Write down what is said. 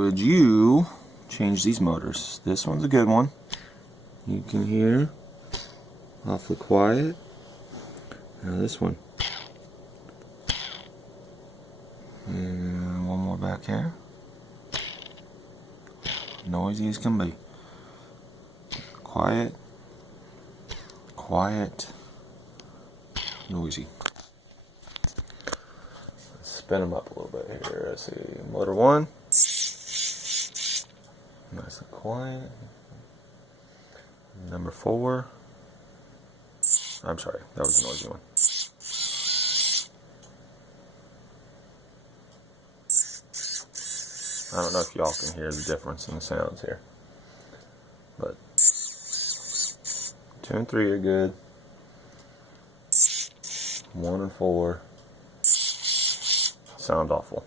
would you change these motors? This one's a good one. You can hear awfully quiet. Now this one. And one more back here. Noisy as can be. Quiet. Quiet. Noisy. Let's spin them up a little bit here. Let's see. Motor 1. Nice and quiet. Number 4. I'm sorry, that was a noisy one. I don't know if y'all can hear the difference in the sounds here. But 2 and 3 are good. 1 and 4 sound awful.